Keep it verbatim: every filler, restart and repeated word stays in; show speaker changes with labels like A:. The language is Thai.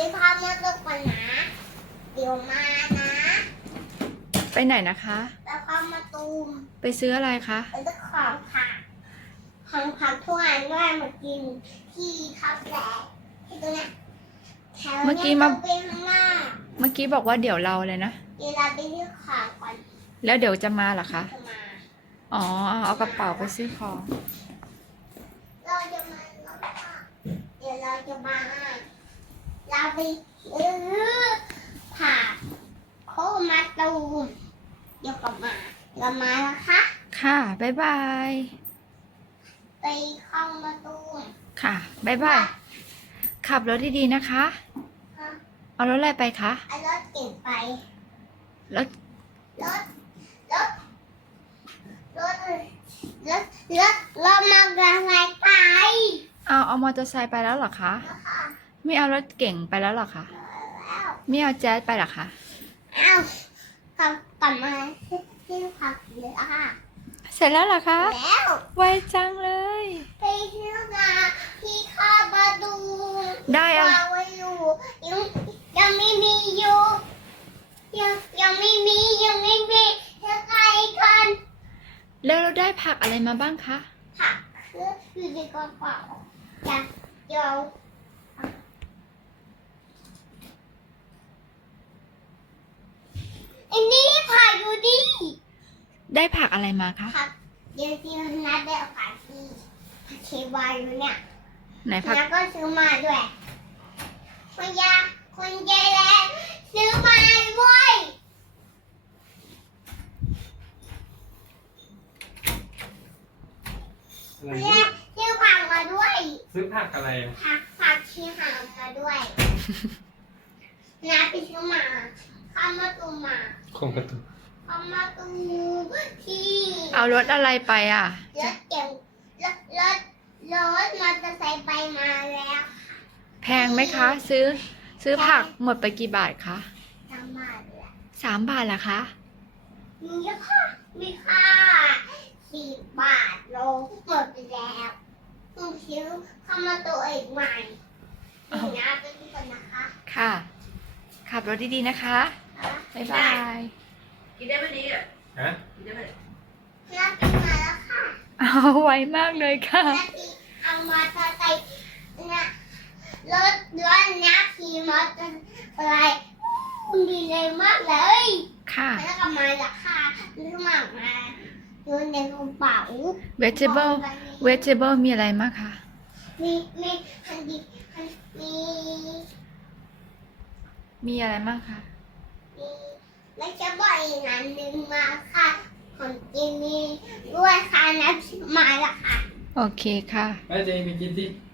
A: พี่พามาตกก่อนนะเดี๋ยวมานะ
B: ไปไหนนะคะ
A: แล้วพามาตูม
B: ไปซื้ออะไรคะ
A: ไปซื้อของผักของผักทุกอันด้วยมากินที่ข้าวแกงที่ตรงเนี้ยแถวเนี้ยต้องไปข้างหน้า
B: เมื่อกี้บอกว่าเดี๋ยวเราเลยนะ
A: เดี๋ยวเราไปซื้อของก่อน
B: แล้วเดี๋ยวจะมาเหรอคะ
A: จะมา
B: อ๋อเอากระเป๋าไปซื้อของ
A: เราจะมาแล้วค่ะเดี๋ยวเราจะมาเราไปซื้อผักโคมาตูมเดี๋ยวกลับมาเรามาแล้วค่ะ
B: ค่ะบ๊ายบาย
A: ไปเข้ามาตูม
B: ค่ะบ๊ายบายขับรถดีๆนะคะเอารถอะไรไปคะ
A: เอารถเก่งไป
B: รถ
A: รถรถรถรถรถรถมอเตอร์ไซค์ไป
B: เอาเอามอเตอร์ไซค์ไปแล้วเหรอคะไม่เอารถเก่งไปแล้วเหรอคะไม่เอาแจ๊สไปเหรอคะ
A: เอากลับกลับมาที่พักเลยอะค่ะ
B: เสร็จแล้วเหรอคะ
A: แล้ว
B: ไวจังเลย
A: ไปเที่ยวมาที่ข้ามาดู
B: ได้อะ
A: ไว้อยู่ยังยังไม่มีอยู่ยังยังไม่มียังไม่มีเธอใครกัน
B: แล้วเราได้ผักอะไรมาบ้างคะ
A: ผักคืออยู่ในกระเป๋าจะเดี๋ยวอันนี้ผักอยู่ดิ
B: ได้ผักอะไรมาคะ
A: ผักเดี๋ยวที่นัดได้เอาผักที่ผักเชวาอยู่เนี่ย
B: ไหนผัก
A: แล้วก็ซื้อมาด้วยคุณยาคุณยายแล้วซื้อมาด้วยคุณยายซื้อผักมาด้วย
C: ซื้อผักอะไร
A: ผักผักชีหามมาด้วยน้าไปซื้อมาข้ามาตูมา
C: คงกระตุก
A: ข้ามาตูที่
B: เอารถอะไรไปอ่ะ
A: รถเก่งรถรถรถมอเตอร์ไซค์ไปมาแล้ว
B: แพงไหมคะซื้อซื้อผักหมดไปกี่บาทคะ
A: สามบาทเลย
B: สามบาทเหรอคะ
A: มีค่ามีค่าสี่บาทโลหมดไปแล้วต้องซื้อเข้ามาตัวเองใหม่นี่นะเป็นคนนะคะ
B: ค่ะขับรถดีๆนะคะบ๊ายบาย
D: กินได้ไหมดีอ่ะ
C: ฮะ
D: กินได้ไหม
A: นักกินมาแล้วค่ะ
B: เอาไวมากเลยค่ะ
A: นักกินเอามอเตอร์ไซค์นะรถรถนักขี่มอเตอร์ไซค์ดีเลยมากเลย
B: ค่ะ
A: แล้วก็มาแล้วค่ะซื้อมามาอยู่ในกระเป๋า
B: vegetable vegetable มีอะไรมากคะ
A: มีมีฮันดีมี
B: มีอะไรมากคะ
A: มีไม่จะบอกอีกอันหนึ่งมาค่ะของกินมีด้วยค่ะนัดมาแล้วค่ะ
B: โอเคค่ะ
C: ไปเจไปกินสิ